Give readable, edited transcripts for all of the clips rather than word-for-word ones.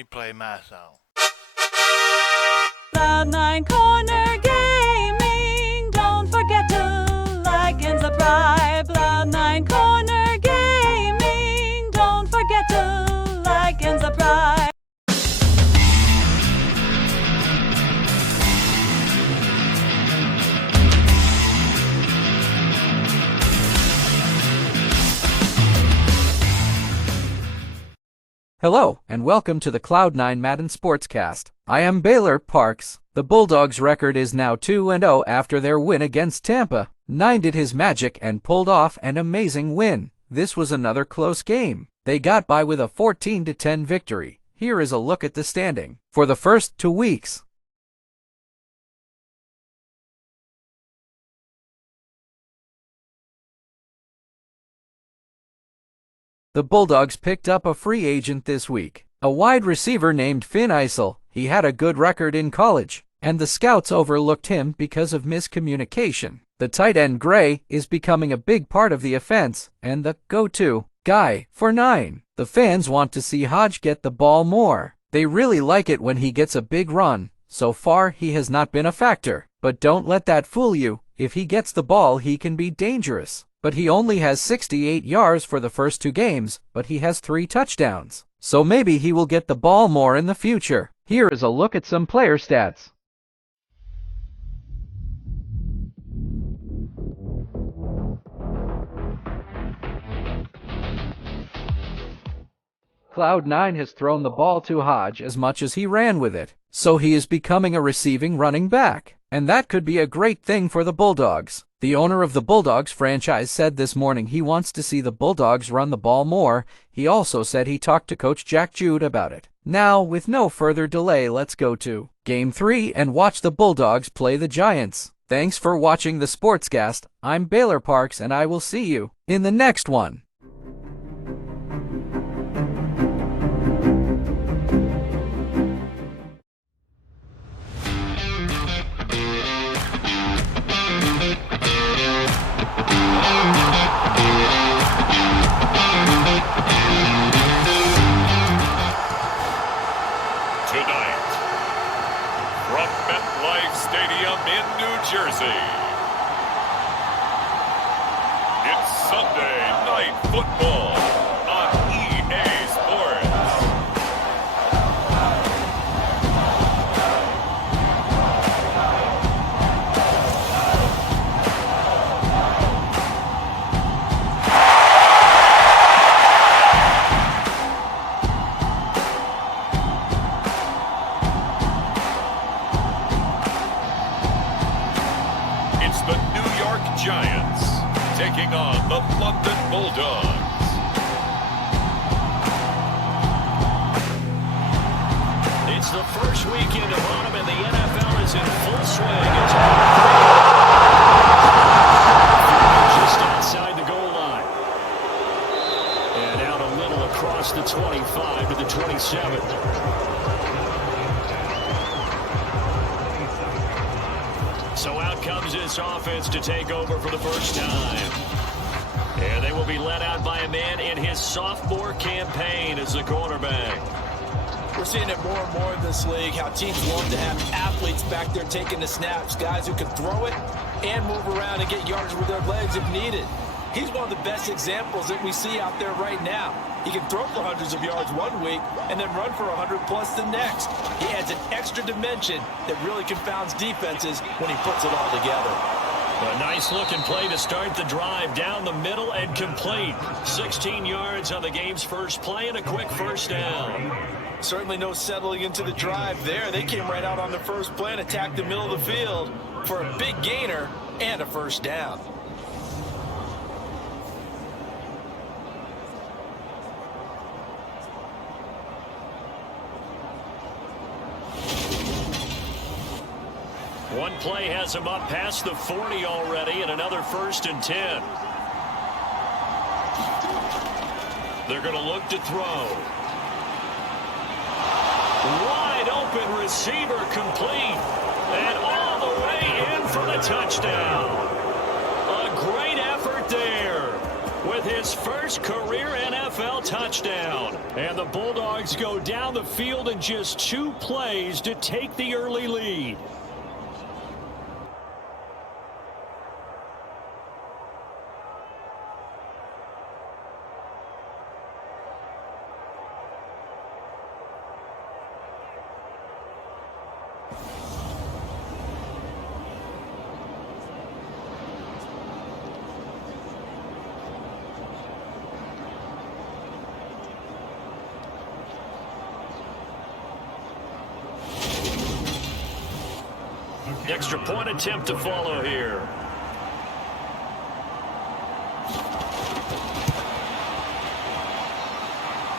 me play my song. Cloud9 Corner Gaming. Don't forget to like and subscribe. Cloud9 Corner Gaming. Don't forget to like and subscribe. Hello, and welcome to the Cloud9 Madden Sportscast. I am Baylor Parks. The Bulldogs' record is now 2-0 after their win against Tampa. 9 did his magic and pulled off an amazing win. This was another close game. They got by with a 14-10 victory. Here is a look at the standing for the first 2 weeks. The Bulldogs picked up a free agent this week, a wide receiver named Finn Eisel. He had a good record in college, and the scouts overlooked him because of miscommunication. The tight end Gray is becoming a big part of the offense and the go-to guy for 9. The fans want to see Hodge get the ball more. They really like it when he gets a big run. So far, he has not been a factor, but don't let that fool you. If he gets the ball, he can be dangerous. But he only has 68 yards for the first 2 games, but he has 3 touchdowns. So maybe he will get the ball more in the future. Here is a look at some player stats. Cloud9 has thrown the ball to Hodge as much as he ran with it, so he is becoming a receiving running back. And that could be a great thing for the Bulldogs. The owner of the Bulldogs franchise said this morning he wants to see the Bulldogs run the ball more. He also said he talked to Coach Jack Jude about it. Now, with no further delay, let's go to Game 3 and watch the Bulldogs play the Giants. Thanks for watching the Sportscast. I'm Baylor Parks, and I will see you in the next one. Tonight, from MetLife Stadium in New Jersey, it's Sunday Night Football on EA Sports. It's the New York Giants taking on the London Bulldogs. It's the first weekend of autumn and the NFL is in full swing. It's just outside the goal line. And out a little across the 25 to the 27. So out comes this offense to take over for the first time. And they will be led out by a man in his sophomore campaign as the quarterback. We're seeing it more and more in this league, how teams love to have athletes back there taking the snaps, guys who can throw it and move around and get yards with their legs if needed. He's one of the best examples that we see out there right now. He can throw for hundreds of yards one week and then run for 100 plus the next. He adds an extra dimension that really confounds defenses when he puts it all together. A nice looking play to start the drive down the middle and complete. 16 yards on the game's first play and a quick first down. Certainly no settling into the drive there. They came right out on the first play and attacked the middle of the field for a big gainer and a first down. One play has him up past the 40 already and another 1st and 10. They're going to look to throw. Wide open receiver complete. And all the way in for the touchdown. A great effort there with with his first career NFL touchdown. And the Bulldogs go down the field in just 2 plays to take the early lead. Extra point attempt to follow here.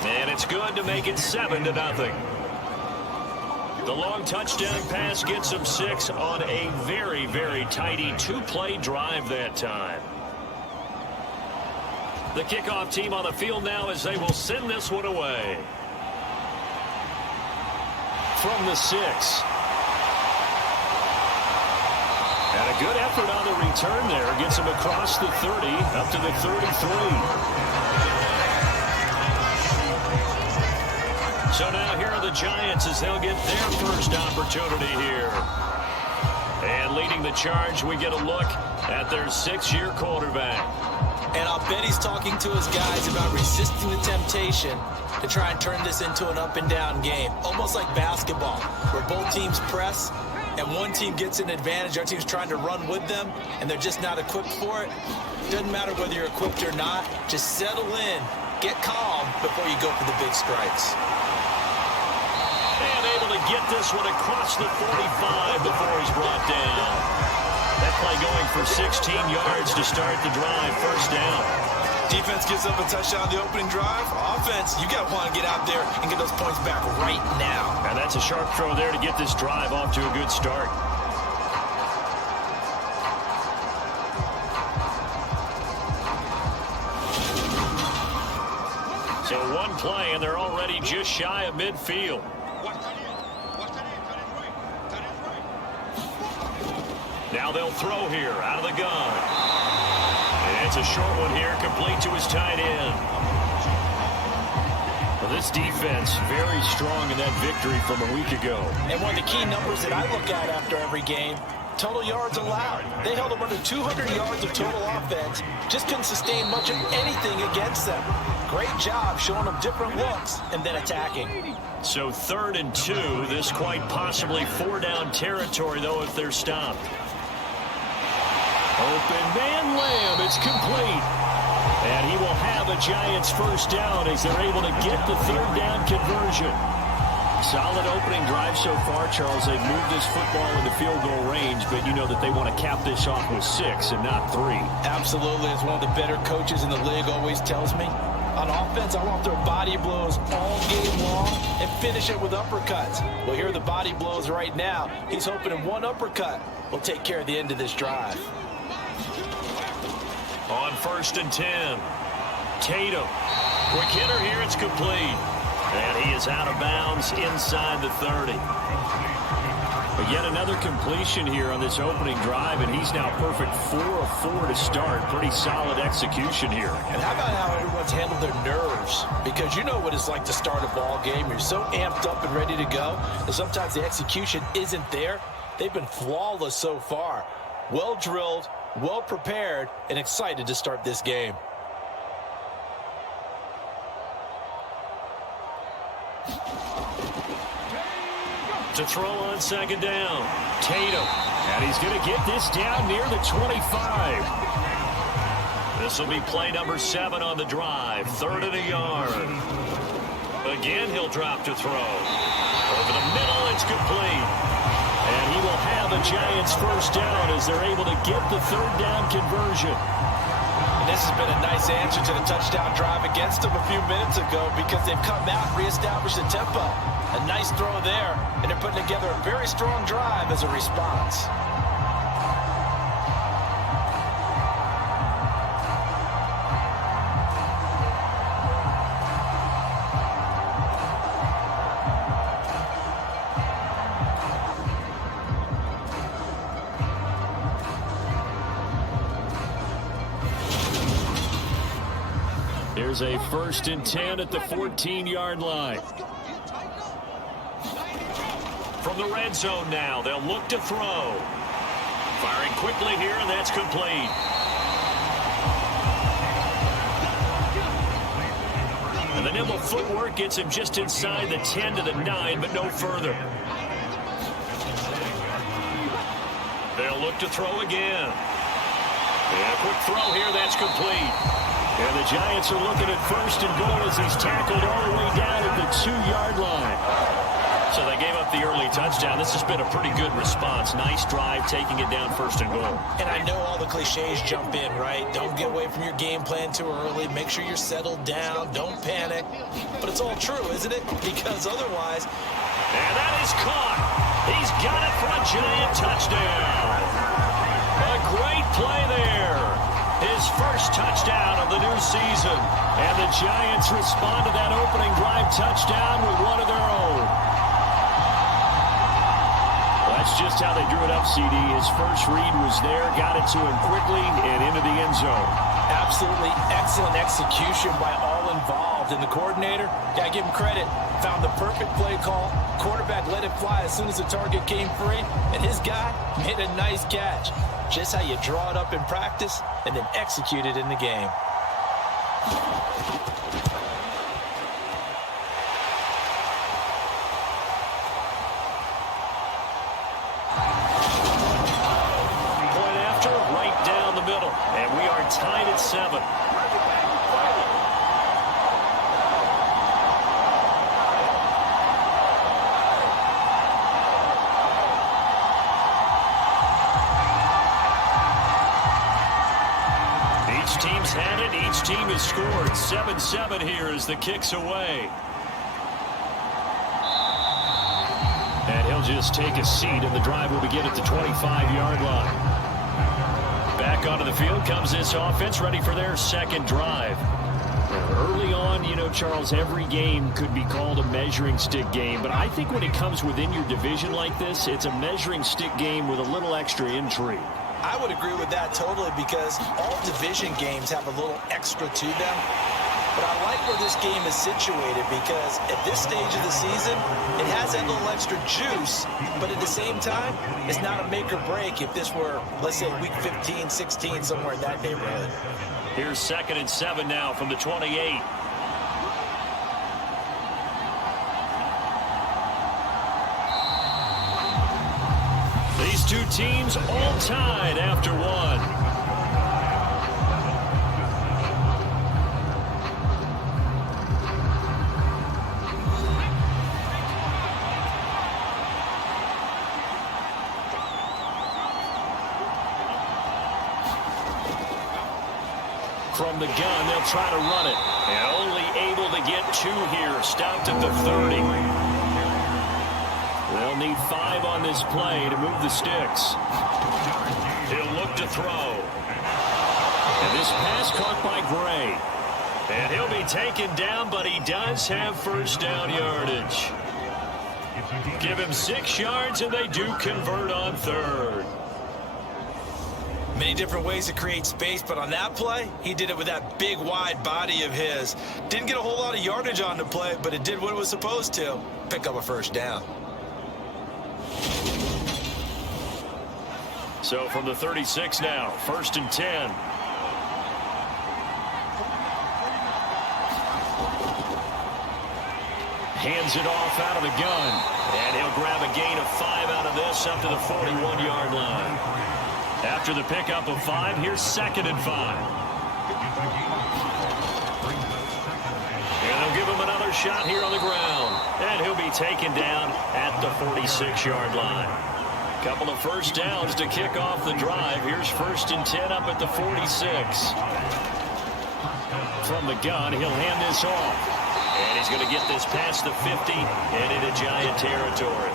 And it's good to make it 7-0. The long touchdown pass gets him 6 on a very, very tidy 2-play drive that time. The kickoff team on the field now as they will send this one away. From the 6. And a good effort on the return there. Gets him across the 30, up to the 33. So now here are the Giants as they'll get their first opportunity here. And leading the charge, we get a look at their 6-year quarterback. And I'll bet he's talking to his guys about resisting the temptation to try and turn this into an up-and-down game. Almost like basketball, where both teams press, and one team gets an advantage, our team's trying to run with them, and they're just not equipped for it. Doesn't matter whether you're equipped or not. Just settle in, get calm before you go for the big strikes. And able to get this one across the 45 before he's brought down. That play going for 16 yards to start the drive, first down. Defense gives up a touchdown on the opening drive. Offense, you got to want to get out there and get those points back right now. And that's a sharp throw there to get this drive off to a good start. So one play, and they're already just shy of midfield. Now they'll throw here out of the gun. And it's a short one here, complete to his tight end. Well, this defense very strong in that victory from a week ago. And one of the key numbers that I look at after every game, total yards allowed. They held them under 200 yards of total offense. Just couldn't sustain much of anything against them. Great job showing them different looks and then attacking. So 3rd and 2, this quite possibly 4-down territory, though, if they're stopped. Open man Lamb, it's complete. And he will have a Giants first down as they're able to get the 3rd down conversion. Solid opening drive so far, Charles. They've moved this football into field goal range, but you know that they want to cap this off with 6 and not 3. Absolutely. As one of the better coaches in the league always tells me, on offense, I want to throw body blows all game long and finish it with uppercuts. Well, here are the body blows right now. He's hoping in one uppercut will take care of the end of this drive. On 1st and 10, Tatum. Quick hitter here, it's complete. And he is out of bounds inside the 30. But yet another completion here on this opening drive, and he's now perfect 4 of 4 to start. Pretty solid execution here. And how about how everyone's handled their nerves? Because you know what it's like to start a ball game. You're so amped up and ready to go, and sometimes the execution isn't there. They've been flawless so far. Well drilled, well prepared, and excited to start this game. To throw on 2nd down, Tatum. And he's going to get this down near the 25. This will be play number 7 on the drive. 3rd and a yard. Again, he'll drop to throw. Over the middle, it's complete. And he will have a Giants first down as they're able to get the 3rd down conversion. And this has been a nice answer to the touchdown drive against them a few minutes ago because they've come out and reestablished the tempo. A nice throw there, and they're putting together a very strong drive as a response. Here's a 1st and 10 at the 14-yard line. From the red zone now, they'll look to throw. Firing quickly here, and that's complete. And the nimble footwork gets him just inside the 10 to the 9, but no further. They'll look to throw again. And a quick throw here, that's complete. And the Giants are looking at 1st and goal as he's tackled all the way down at the 2-yard line. So they gave up the early touchdown. This has been a pretty good response. Nice drive, taking it down 1st and goal. And I know all the cliches jump in, right? Don't get away from your game plan too early. Make sure you're settled down. Don't panic. But it's all true, isn't it? Because otherwise... And that is caught. He's got it for a Giant touchdown. A great play there. His first touchdown of the new season. And the Giants respond to that opening drive touchdown with one of their own. That's just how they drew it up, CD. His first read was there, got it to him quickly, and into the end zone. Absolutely excellent execution by all involved. And the coordinator, got to give him credit, found the perfect play call. Quarterback let it fly as soon as the target came free, and his guy made a nice catch. Just how you draw it up in practice and then execute it in the game. Tied at 7. Each team's had it. Each team has scored. 7-7 here as the kick's away. And he'll just take a seat, and the drive will begin at the 25-yard line. Back onto the field comes this offense, ready for their second drive. Early on, you know, Charles, every game could be called a measuring stick game, but I think when it comes within your division like this, it's a measuring stick game with a little extra intrigue. I would agree with that totally because all division games have a little extra to them. But I like where this game is situated because at this stage of the season, it has that little extra juice, but at the same time, it's not a make or break if this were, let's say, week 15, 16, somewhere in that neighborhood. Here's 2nd and 7 now from the 28. These two teams all tied after one. From the gun, they'll try to run it. And only able to get 2 here. Stopped at the 30. They'll need 5 on this play to move the sticks. He'll look to throw. And this pass caught by Gray. And he'll be taken down, but he does have first down yardage. Give him 6 yards, and they do convert on 3rd. Many different ways to create space, but on that play, he did it with that big, wide body of his. Didn't get a whole lot of yardage on the play, but it did what it was supposed to. Pick up a first down. So from the 36 now, 1st and 10. Hands it off out of the gun. And he'll grab a gain of 5 out of this up to the 41-yard line. After the pickup of 5, here's 2nd and 5. And they'll give him another shot here on the ground. And he'll be taken down at the 46-yard line. Couple of first downs to kick off the drive. Here's 1st and 10 up at the 46. From the gun, he'll hand this off. And he's going to get this past the 50 and into Giant territory.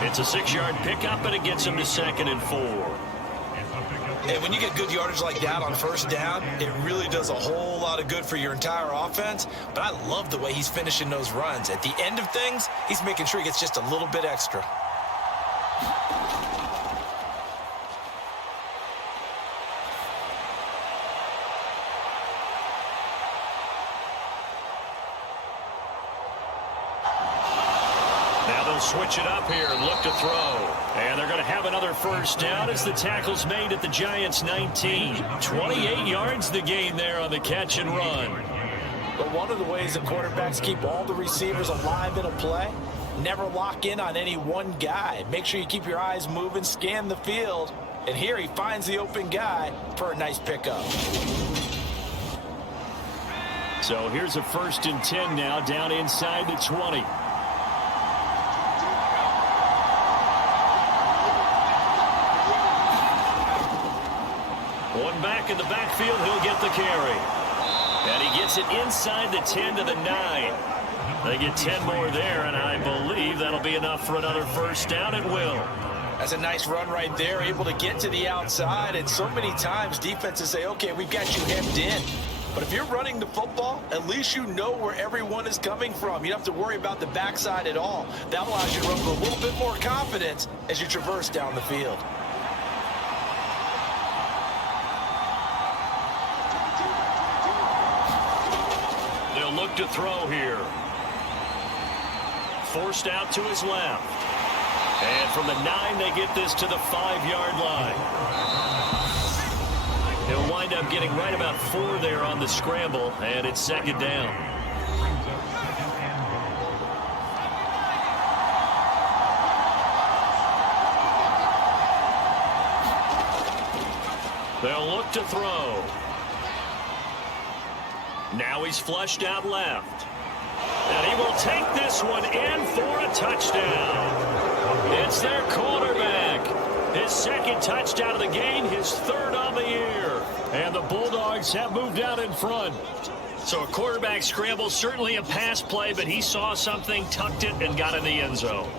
It's a 6-yard pickup, and it gets him to 2nd and 4. And when you get good yardage like that on first down, it really does a whole lot of good for your entire offense. But I love the way he's finishing those runs. At the end of things, he's making sure he gets just a little bit extra. They'll switch it up here and look to throw. And they're going to have another first down as the tackle's made at the Giants' 19. 28 yards the gain there on the catch and run. But one of the ways that quarterbacks keep all the receivers alive in a play, never lock in on any one guy. Make sure you keep your eyes moving, scan the field. And here he finds the open guy for a nice pickup. So here's a 1st and 10 now down inside the 20. One back in the backfield, he'll get the carry. And he gets it inside the 10 to the 9. They get 10 more there, and I believe that'll be enough for another first down. It will. That's a nice run right there, able to get to the outside. And so many times defenses say, okay, we've got you hemmed in. But if you're running the football, at least you know where everyone is coming from. You don't have to worry about the backside at all. That allows you to run with a little bit more confidence as you traverse down the field. They'll look to throw here. Forced out to his left. And from the 9, they get this to the 5-yard line. He'll wind up getting right about 4 there on the scramble, and it's 2nd down. They'll look to throw. Now he's flushed out left. And he will take this one in for a touchdown. It's their quarterback. His 2nd touchdown of the game, his 3rd on the year. And the Bulldogs have moved out in front. So a quarterback scramble, certainly a pass play, but he saw something, tucked it, and got in the end zone.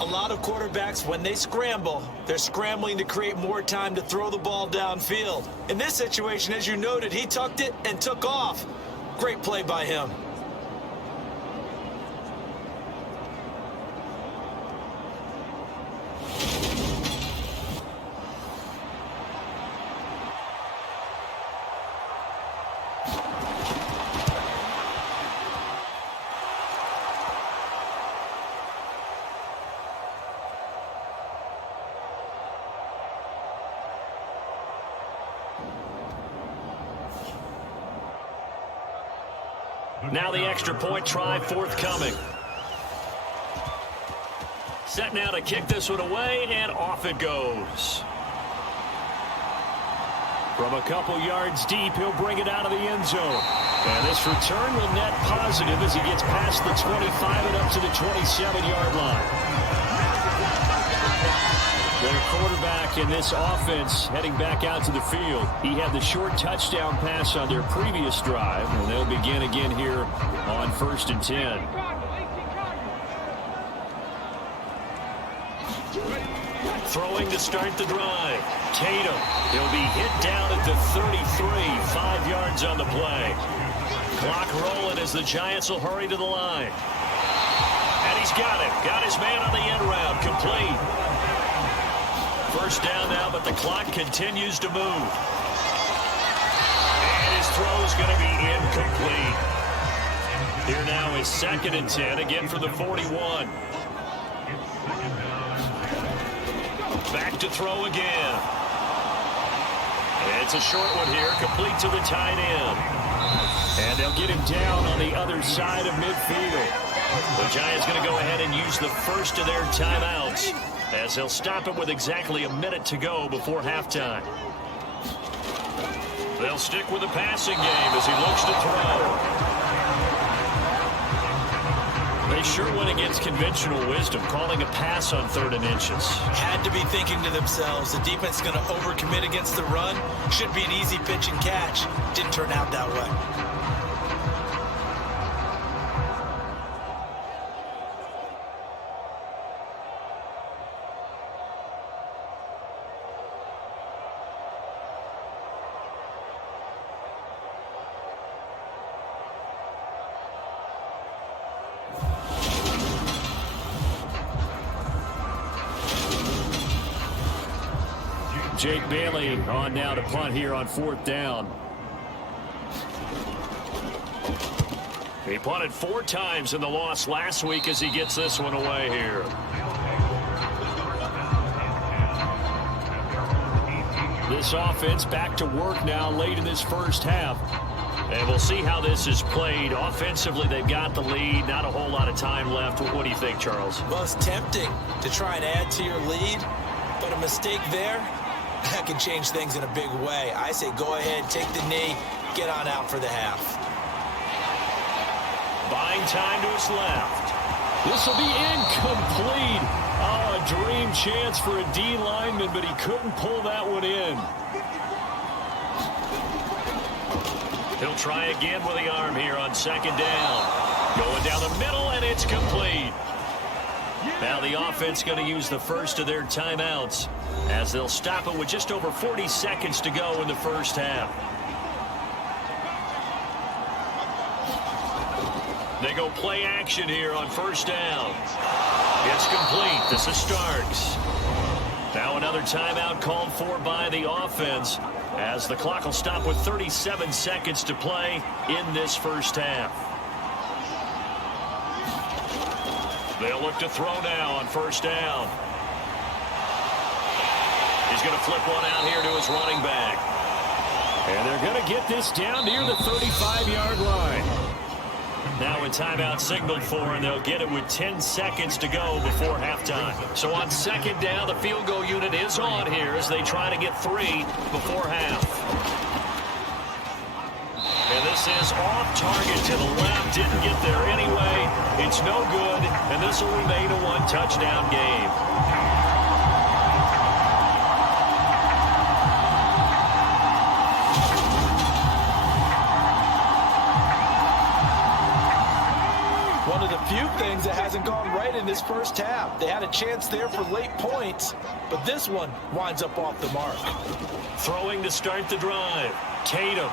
A lot of quarterbacks, when they scramble, they're scrambling to create more time to throw the ball downfield. In this situation, as you noted, he tucked it and took off. Great play by him. Now the extra point try forthcoming. Set now to kick this one away, and off it goes. From a couple yards deep, he'll bring it out of the end zone. And this return will net positive as he gets past the 25 and up to the 27-yard line. Their quarterback in this offense heading back out to the field. He had the short touchdown pass on their previous drive, and they'll begin again here on 1st and 10. Throwing to start the drive. Tatum. He'll be hit down at the 33, 5 yards on the play. Clock rolling as the Giants will hurry to the line. And he's got it. Got his man on the end route. Complete. First down now, but the clock continues to move. And his throw is going to be incomplete. Here now is 2nd and 10, again for the 41. Back to throw again. It's a short one here, complete to the tight end. And they'll get him down on the other side of midfield. The Giants going to go ahead and use the first of their timeouts, as they'll stop him with exactly a minute to go before halftime. They'll stick with the passing game as he looks to throw. They sure went against conventional wisdom, calling a pass on 3rd and inches. Had to be thinking to themselves, the defense is going to overcommit against the run. Should be an easy pitch and catch. Didn't turn out that way. Jake Bailey on now to punt here on 4th down. He punted 4 times in the loss last week as he gets this one away here. This offense back to work now late in this first half. And we'll see how this is played. Offensively, they've got the lead. Not a whole lot of time left. What do you think, Charles? Well, it's tempting to try and add to your lead, but a mistake there, that can change things in a big way. I say go ahead, take the knee, get on out for the half. Buying time to his left. This will be incomplete. Oh, a dream chance for a D lineman, but he couldn't pull that one in. He'll try again with the arm here on second down. Going down the middle, and it's complete. Now the offense going to use the first of their timeouts as they'll stop it with just over 40 seconds to go in the first half. They go play action here on first down. It's complete. This is Starks. Now another timeout called for by the offense as the clock will stop with 37 seconds to play in this first half. They'll look to throw now on first down. He's going to flip one out here to his running back. And they're going to get this down near the 35-yard line. Now a timeout signaled for, and they'll get it with 10 seconds to go before halftime. So on second down, the field goal unit is on here as they try to get 3 before half. And this is off target to the left. Didn't get there anyway. It's no good, and this will remain a 1-touchdown game. One of the few things that hasn't gone right in this first half. They had a chance there for late points, but this one winds up off the mark. Throwing to start the drive. Tatum.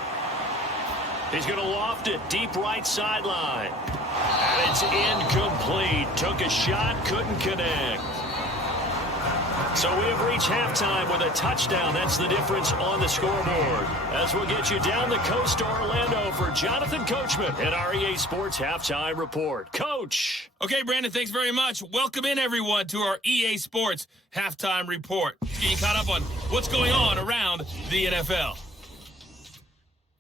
He's going to loft it deep right sideline. And it's incomplete. Took a shot, couldn't connect. So we have reached halftime with a touchdown. That's the difference on the scoreboard. As we'll get you down the coast to Orlando for Jonathan Coachman at our EA Sports Halftime Report. Coach. Okay, Brandon, thanks very much. Welcome in, everyone, to our EA Sports Halftime Report. Let's get you caught up on what's going on around the NFL.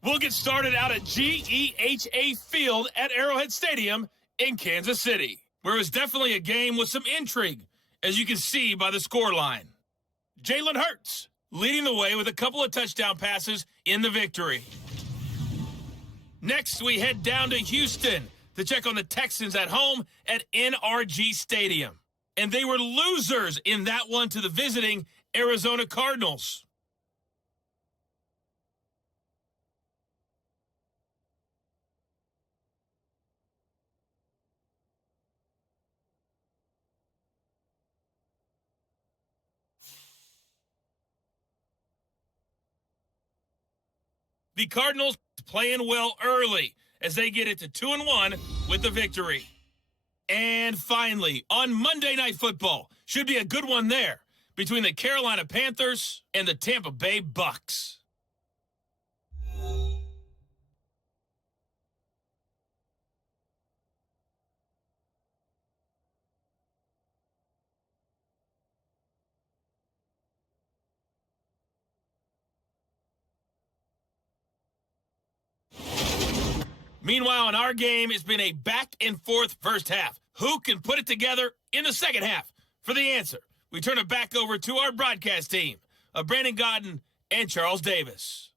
We'll get started out at GEHA Field at Arrowhead Stadium in Kansas City, where it was definitely a game with some intrigue, as you can see by the scoreline. Jalen Hurts leading the way with a couple of touchdown passes in the victory. Next, we head down to Houston to check on the Texans at home at NRG Stadium. And they were losers in that one to the visiting Arizona Cardinals. The Cardinals playing well early as they get it to 2-1 with the victory. And finally, on Monday Night Football, should be a good one there between the Carolina Panthers and the Tampa Bay Bucks. Meanwhile, in our game, it's been a back-and-forth first half. Who can put it together in the second half? For the answer, we turn it back over to our broadcast team of Brandon Godden and Charles Davis.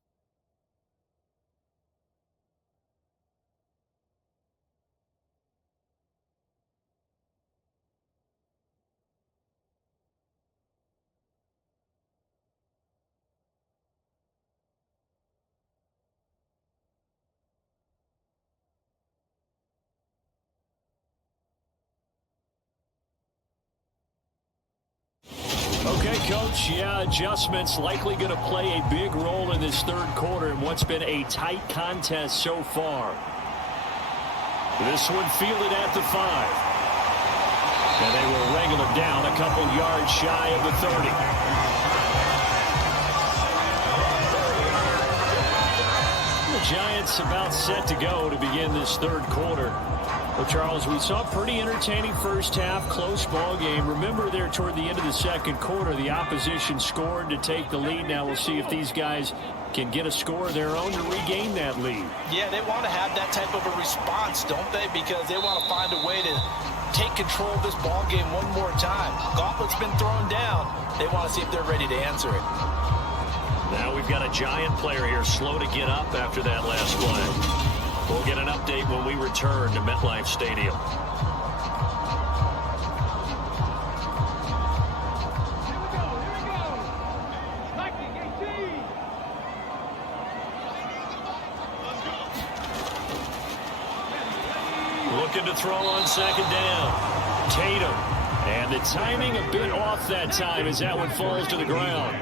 Okay, Coach, adjustments likely going to play a big role in this third quarter in what's been a tight contest so far. This one fielded at the 5. And they will wrangle it down a couple yards shy of the 30. the Giants about set to go to begin this third quarter. Well, Charles, we saw a pretty entertaining first half, close ball game. Remember there toward the end of the second quarter, the opposition scored to take the lead. Now we'll see if these guys can get a score of their own to regain that lead. Yeah, they want to have that type of a response, don't they? Because they want to find a way to take control of this ball game one more time. Gauntlet's been thrown down. They want to see if they're ready to answer it. Now we've got a Giant player here slow to get up after that last play. We'll get an update when we return to MetLife Stadium. Looking to throw on second down. Tatum. And the timing a bit off that time as that one falls to the ground.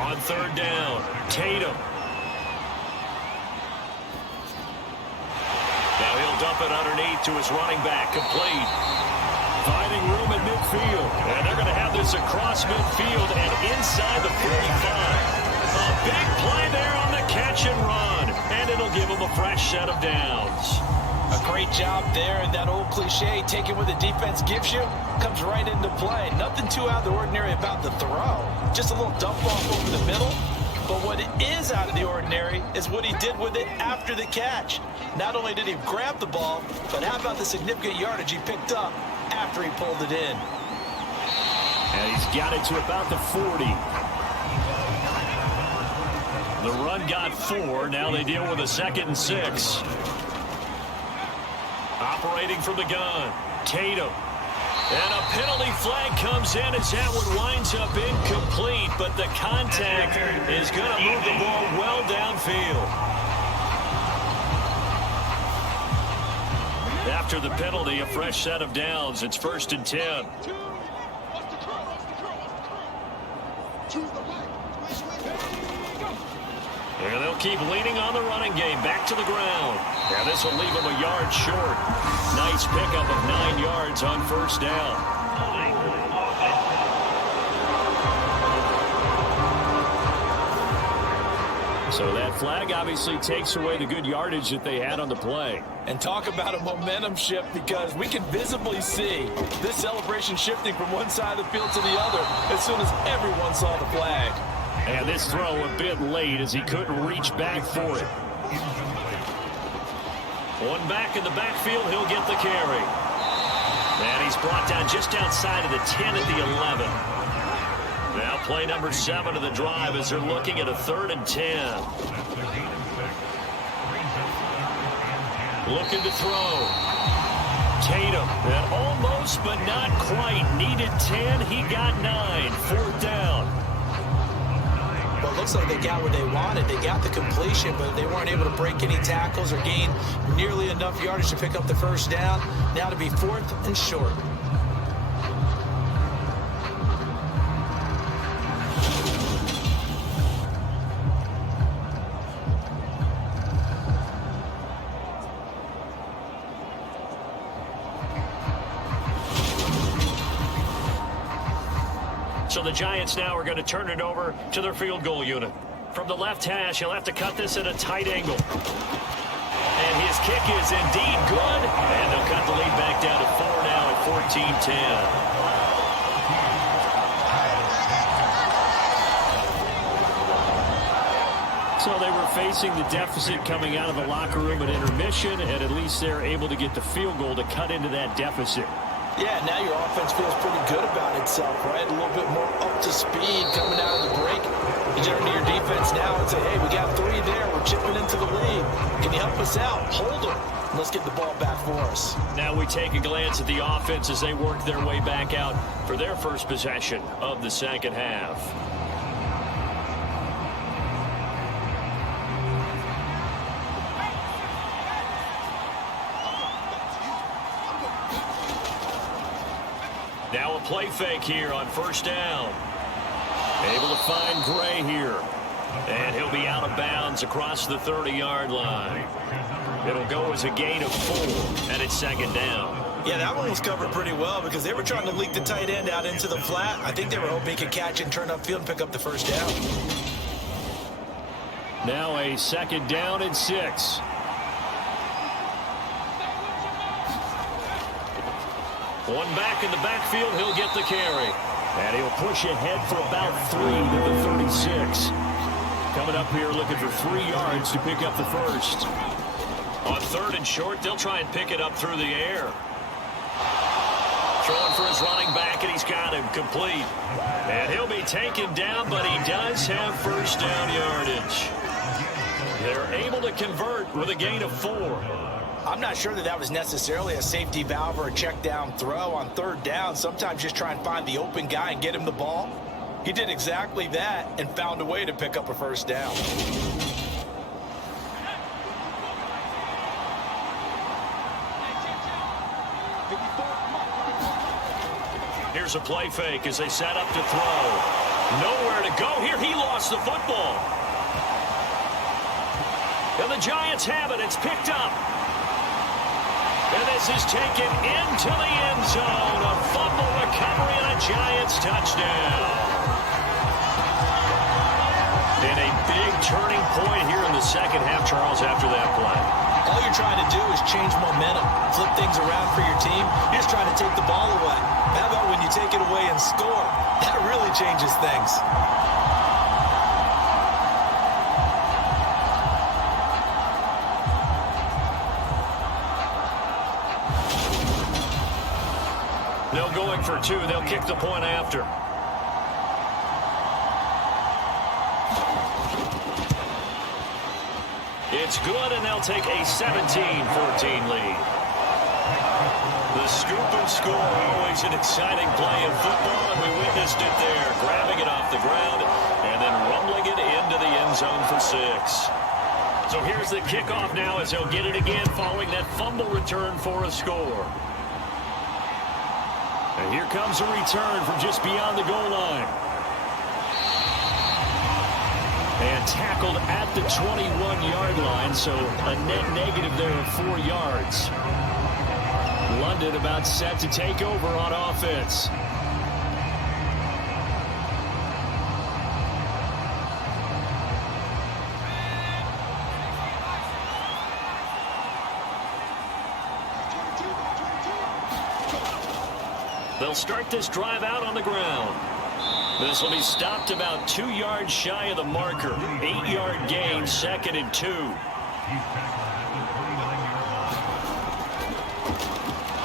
On third down, Tatum. Now he'll dump it underneath to his running back, complete. Finding room at midfield. And they're going to have this across midfield and inside the 45. A big play there on the catch and run. And it'll give him a fresh set of downs. A great job there, and that old cliche, taking what the defense gives you, comes right into play. Nothing too out of the ordinary about the throw. Just a little dump off over the middle. But what is out of the ordinary is what he did with it after the catch. Not only did he grab the ball, but how about the significant yardage he picked up after he pulled it in. And he's got it to about the 40. The run got 4. Now they deal with a 2nd and 6. Operating from the gun, Tatum. And a penalty flag comes in as that one winds up incomplete, but the contact is going to move the ball well downfield. After the penalty, a fresh set of downs. It's 1st and 10. And they'll keep leaning on the running game. Back to the ground. And this will leave them a yard short. Nice pickup of 9 yards on first down. So that flag obviously takes away the good yardage that they had on the play. And talk about a momentum shift, because we can visibly see this celebration shifting from one side of the field to the other as soon as everyone saw the flag. And this throw a bit late as he couldn't reach back for it. One back in the backfield, he'll get the carry. And he's brought down just outside of the 10 at the 11. Now play number 7 of the drive as they're looking at a 3rd and 10. Looking to throw. Tatum, and almost but not quite. Needed 10, he got 9. 4th down. Well, it looks like they got what they wanted. They got the completion, but they weren't able to break any tackles or gain nearly enough yardage to pick up the first down. Now to be 4th and short. So the Giants now are going to turn it over to their field goal unit. From the left hash, he'll have to cut this at a tight angle. And his kick is indeed good. And they'll cut the lead back down to 4 now at 14-10. So they were facing the deficit coming out of the locker room at intermission, and at least they're able to get the field goal to cut into that deficit. Yeah, now your offense feels pretty good about itself, right? A little bit more up to speed coming out of the break. You turn to your defense now and say, hey, we got 3 there. We're chipping into the lead. Can you help us out? Hold them. Let's get the ball back for us. Now we take a glance at the offense as they work their way back out for their first possession of the second half. Now a play fake here on first down. Able to find Gray here. And he'll be out of bounds across the 30-yard line. It'll go as a gain of 4, and it's 2nd down. Yeah, that one was covered pretty well because they were trying to leak the tight end out into the flat. I think they were hoping he could catch and turn upfield and pick up the first down. Now a 2nd down and 6. One back in the backfield, he'll get the carry. And he'll push ahead for about 3 to the 36. Coming up here looking for 3 yards to pick up the first. On 3rd and short, they'll try and pick it up through the air. Throwing for his running back, and he's got him complete. And he'll be taken down, but he does have first down yardage. They're able to convert with a gain of 4. I'm not sure that was necessarily a safety valve or a check down throw on 3rd down. Sometimes just try and find the open guy and get him the ball. He did exactly that and found a way to pick up a first down. Here's a play fake as they set up to throw. Nowhere to go here. He lost the football. And the Giants have it. It's picked up. And this is taken into the end zone. A fumble recovery and a Giants touchdown. And a big turning point here in the second half, Charles, after that play. All you're trying to do is change momentum, flip things around for your team. You're just trying to take the ball away. How about when you take it away and score? That really changes things. No going for 2. They'll kick the point after. It's good, and they'll take a 17-14 lead. The scoop and score, always an exciting play in football, and we witnessed it there, grabbing it off the ground and then rumbling it into the end zone for 6. So here's the kickoff now as they'll get it again following that fumble return for a score. And here comes a return from just beyond the goal line. And tackled at the 21-yard line, so a net negative there of 4 yards. London about set to take over on offense. They'll start this drive out on the ground. This will be stopped about 2 yards shy of the marker. 8-yard gain, 2nd and 2.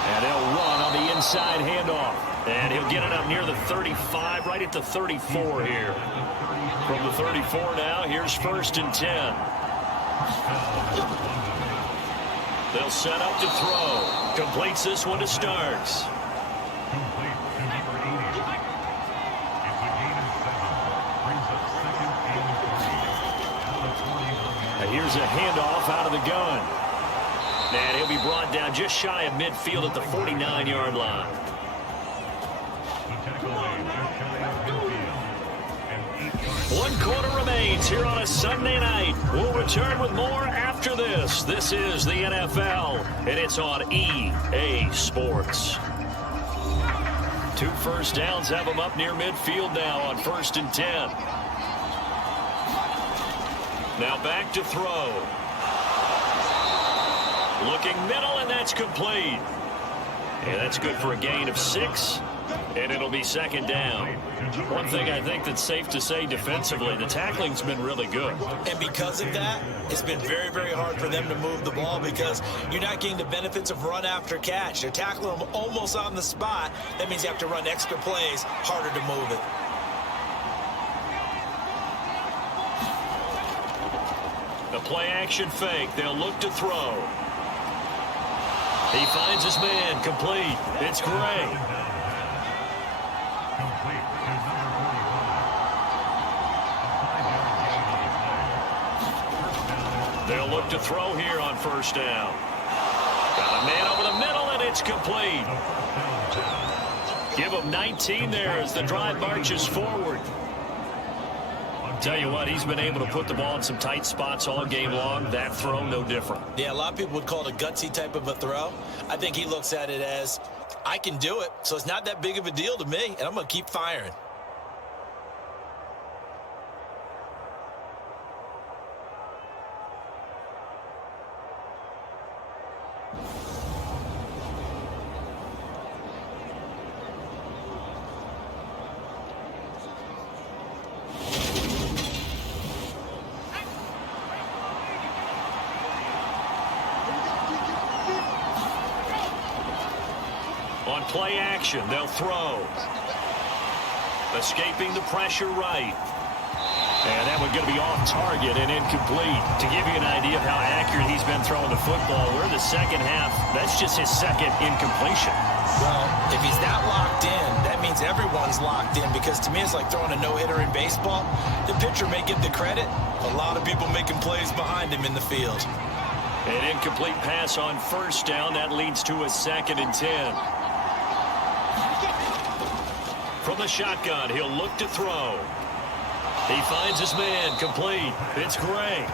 And they'll run on the inside handoff. And he'll get it up near the 35, right at the 34 here. From the 34 now, here's 1st and 10. They'll set up to throw. Completes this one to Starks. And here's a handoff out of the gun. And he'll be brought down just shy of midfield at the 49-yard line. One quarter remains here on a Sunday night. We'll return with more after this. This is the NFL, and it's on EA Sports. 2 first downs have them up near midfield now on 1st and 10. Now back to throw. Looking middle, and that's complete. And that's good for a gain of 6, and it'll be 2nd down. One thing I think that's safe to say defensively, the tackling's been really good. And because of that, it's been very, very hard for them to move the ball because you're not getting the benefits of run after catch. They're tackling them almost on the spot. That means you have to run extra plays, harder to move it. A play-action fake. They'll look to throw. He finds his man. Complete. It's Gray. They'll look to throw here on 1st down. Got a man over the middle, and it's complete. Give him 19 there as the drive marches forward. Tell you what, he's been able to put the ball in some tight spots all game long. That throw, no different. Yeah, a lot of people would call it a gutsy type of a throw. I think he looks at it as, I can do it, so it's not that big of a deal to me, and I'm going to keep firing. On play action, they'll throw. Escaping the pressure right. And that one going to be off target and incomplete. To give you an idea of how accurate he's been throwing the football, we're in the second half. That's just his second incompletion. Well, if he's that locked in, that means everyone's locked in, because to me it's like throwing a no-hitter in baseball. The pitcher may get the credit. A lot of people making plays behind him in the field. An incomplete pass on first down. That leads to a 2nd and 10. From the shotgun, he'll look to throw. He finds his man, complete. It's Gray.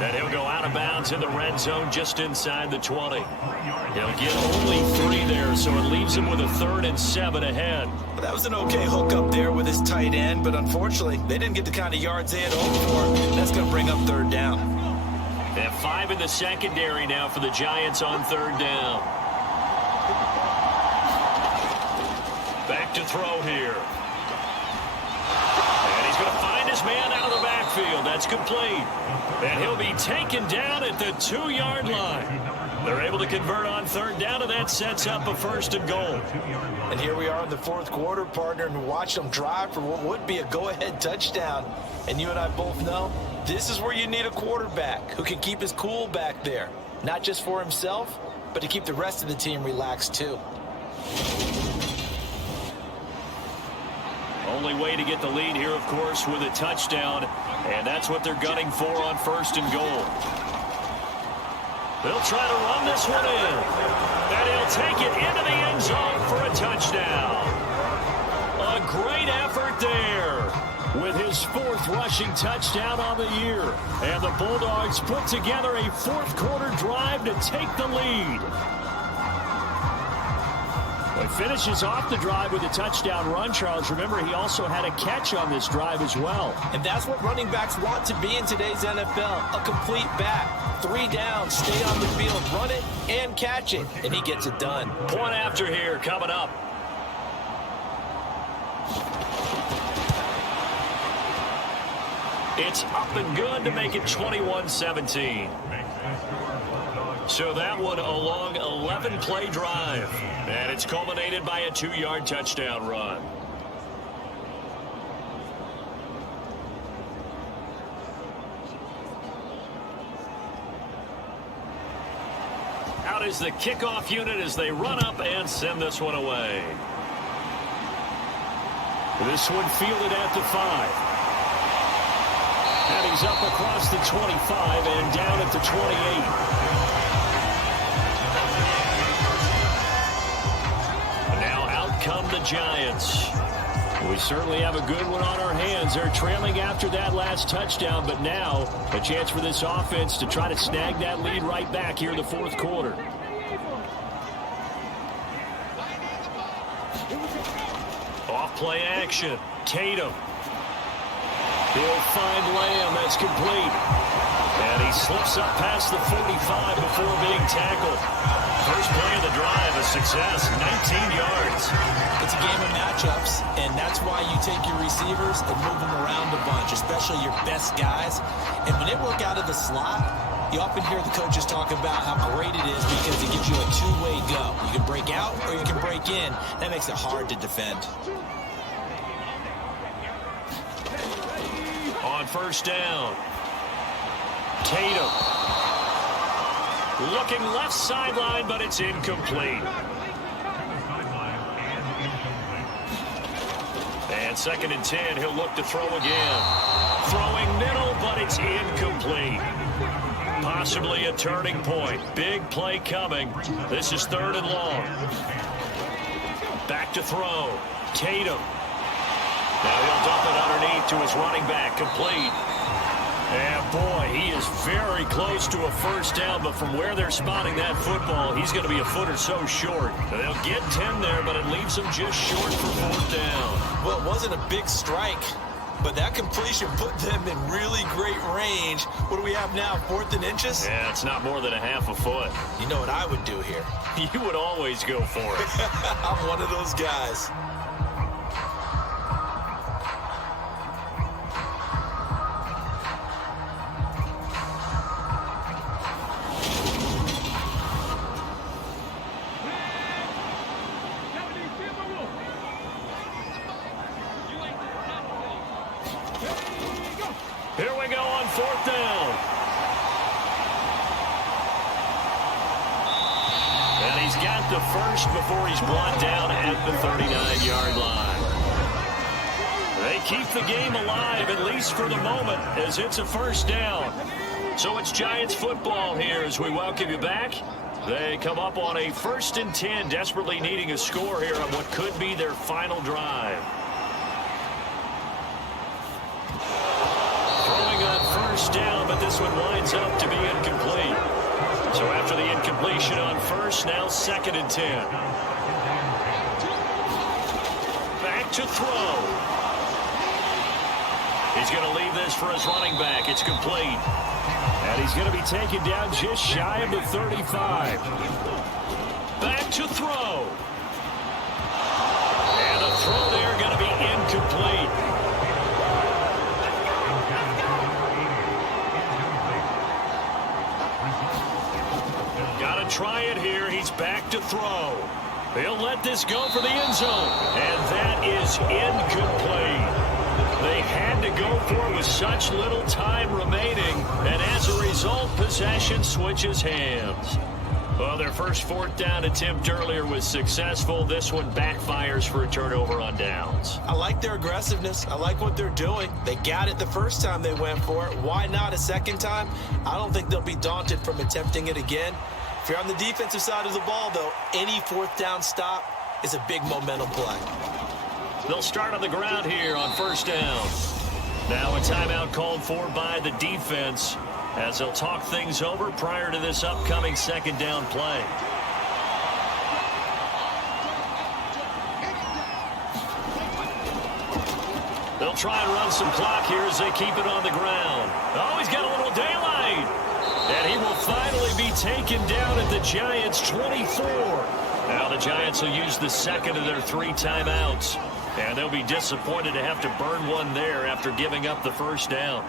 And he'll go out of bounds in the red zone just inside the 20. He'll get only 3 there, so it leaves him with a 3rd and 7 ahead. Well, that was an okay hook up there with his tight end, but unfortunately, they didn't get the kind of yards they had hoped for. That's going to bring up 3rd down. They have 5 in the secondary now for the Giants on 3rd down. Back to throw here. And he's going to find his man out of the backfield. That's complete. And he'll be taken down at the 2-yard line. They're able to convert on 3rd down, and that sets up a 1st and goal. And here we are in the 4th quarter, partner, and watch them drive for what would be a go-ahead touchdown. And you and I both know this is where you need a quarterback who can keep his cool back there. Not just for himself, but to keep the rest of the team relaxed too. Only way to get the lead here, of course, with a touchdown, and that's what they're gunning for on 1st and goal. They'll try to run this one in, and he'll take it into the end zone for a touchdown. A great effort there with his 4th rushing touchdown on the year, and the Bulldogs put together a 4th quarter drive to take the lead. He finishes off the drive with a touchdown run, Charles. Remember, he also had a catch on this drive as well. And that's what running backs want to be in today's NFL. A complete back. 3 down, stay on the field, run it, and catch it. And he gets it done. Point after here coming up. It's up and good to make it 21-17. So that one a long 11-play drive. And it's culminated by a 2-yard touchdown run. Out is the kickoff unit as they run up and send this one away. This one fielded at the 5. And he's up across the 25 and down at the 28. Come the Giants. We certainly have a good one on our hands. They're trailing after that last touchdown, but now a chance for this offense to try to snag that lead right back here in the 4th quarter. Off play action. Tatum. He'll find Lamb. That's complete. And he slips up past the 45 before being tackled. First play of the drive, a success, 19 yards. It's a game of matchups, and that's why you take your receivers and move them around a bunch, especially your best guys. And when they work out of the slot, you often hear the coaches talk about how great it is because it gives you a 2-way go. You can break out or you can break in. That makes it hard to defend. On 1st down, Tatum. Looking left sideline, but it's incomplete. And 2nd and 10, he'll look to throw again. Throwing middle, but it's incomplete. Possibly a turning point. Big play coming. This is 3rd and long. Back to throw. Tatum. Now he'll dump it underneath to his running back, complete. And boy, he is very close to a first down, but from where they're spotting that football, he's going to be a foot or so short. They'll get 10 there, but it leaves them just short for fourth down. Well, it wasn't a big strike, but that completion put them in really great range. What do we have now, 4th and inches? Yeah, it's not more than a half a foot. You know what I would do here? You would always go for it. I'm one of those guys. Here we go on 4th down. And he's got the first before he's brought down at the 39-yard line. They keep the game alive, at least for the moment, as it's a first down. So it's Giants football here as we welcome you back. They come up on a 1st and 10, desperately needing a score here on what could be their final drive. First down, but this one winds up to be incomplete. So after the incompletion on first, now 2nd and 10. Back to throw. He's going to leave this for his running back. It's complete. And he's going to be taken down just shy of the 35. Back to throw. And the throw there going to be incomplete. Try it here. He's back to throw. He'll let this go for the end zone. And that is incomplete. They had to go for it with such little time remaining. And as a result, possession switches hands. Well, their first 4th down attempt earlier was successful. This one backfires for a turnover on downs. I like their aggressiveness. I like what they're doing. They got it the first time they went for it. Why not a second time? I don't think they'll be daunted from attempting it again. If you're on the defensive side of the ball, though, any 4th down stop is a big momentum play. They'll start on the ground here on first down. Now a timeout called for by the defense as they'll talk things over prior to this upcoming 2nd down play. They'll try and run some clock here as they keep it on the ground. Oh, he's got a little daylight. And he will finally be taken down at the Giants' 24. Now the Giants will use the 2nd of their 3 timeouts. And they'll be disappointed to have to burn one there after giving up the first down.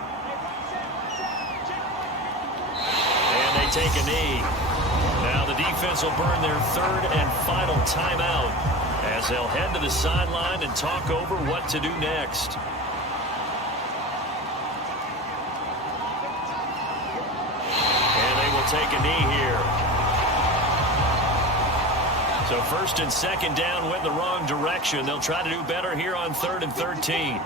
And they take a knee. Now the defense will burn their 3rd and final timeout as they'll head to the sideline and talk over what to do next. Take a knee here. So 1st and 2nd down went the wrong direction. They'll try to do better here on 3rd and 13.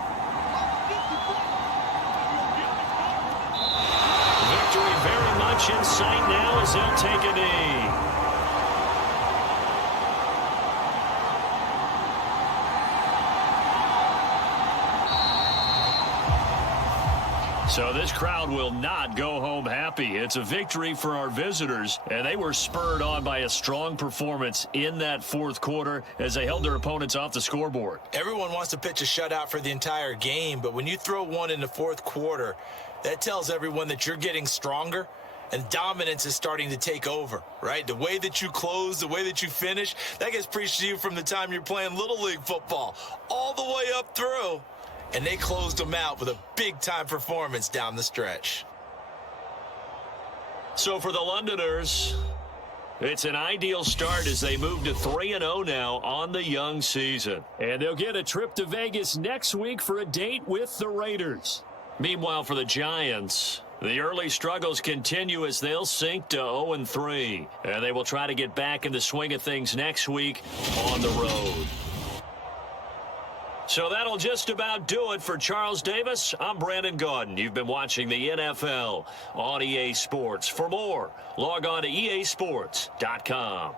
Victory very much in sight now as they'll take a knee. So this crowd will not go home happy. It's a victory for our visitors, and they were spurred on by a strong performance in that 4th quarter as they held their opponents off the scoreboard. Everyone wants to pitch a shutout for the entire game, but when you throw one in the 4th quarter, that tells everyone that you're getting stronger and dominance is starting to take over, right? The way that you close, the way that you finish, that gets preached to you from the time you're playing Little League football all the way up through. And they closed them out with a big-time performance down the stretch. So for the Londoners, it's an ideal start as they move to 3-0 now on the young season. And they'll get a trip to Vegas next week for a date with the Raiders. Meanwhile, for the Giants, the early struggles continue as they'll sink to 0-3. And they will try to get back in the swing of things next week on the road. So that'll just about do it for Charles Davis. I'm Brandon Gaudin. You've been watching the NFL on EA Sports. For more, log on to easports.com.